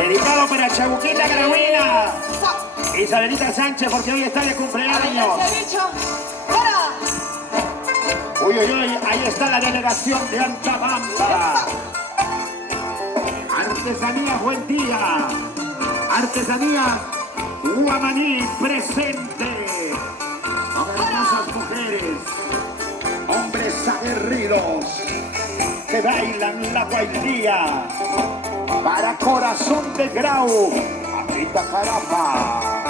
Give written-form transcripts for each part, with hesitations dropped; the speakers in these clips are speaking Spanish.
Dedicado para Chabuquita Carabina. Isabelita Sánchez, porque hoy está de cumpleaños. Uy, uy, uy, ahí está la delegación de Antabamba. Artesanía, buen día. Artesanía Guamaní presente. Con hermosas mujeres, hombres aguerridos que bailan la guaidía. Para corazón de Grau, Amita Carapa.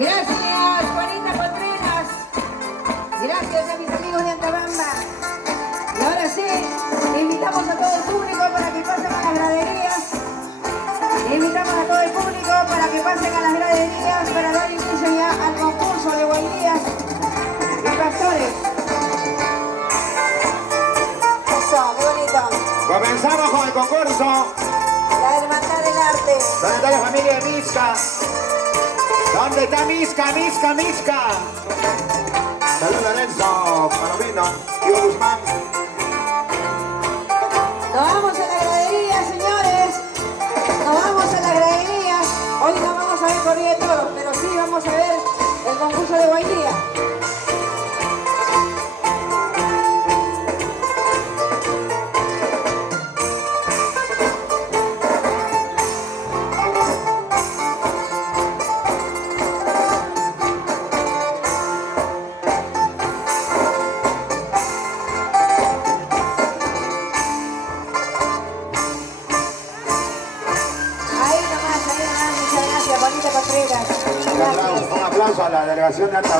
Gracias, Juanita Contreras. Gracias a mis amigos de Antabamba. Y ahora sí, invitamos a todo el público para que pasen a las graderías. Invitamos a todo el público para que pasen a las graderías para dar inicio ya al concurso de guailías y pastores. Eso, qué bonito. Comenzamos con el concurso. La Hermandad del Arte. ¿Dónde está la familia de Misca? ¿Dónde está Misca, Misca, Misca? Saludos a Nelson, Palomino y Guzmán. Nos vamos a la gradería, señores. Nos vamos a la gradería. Hoy no vamos a ver corrida de toros, pero sí vamos a ver el concurso de guailía. Muchas gracias, Juanita Contreras. Un aplauso a la delegación de Antabamba.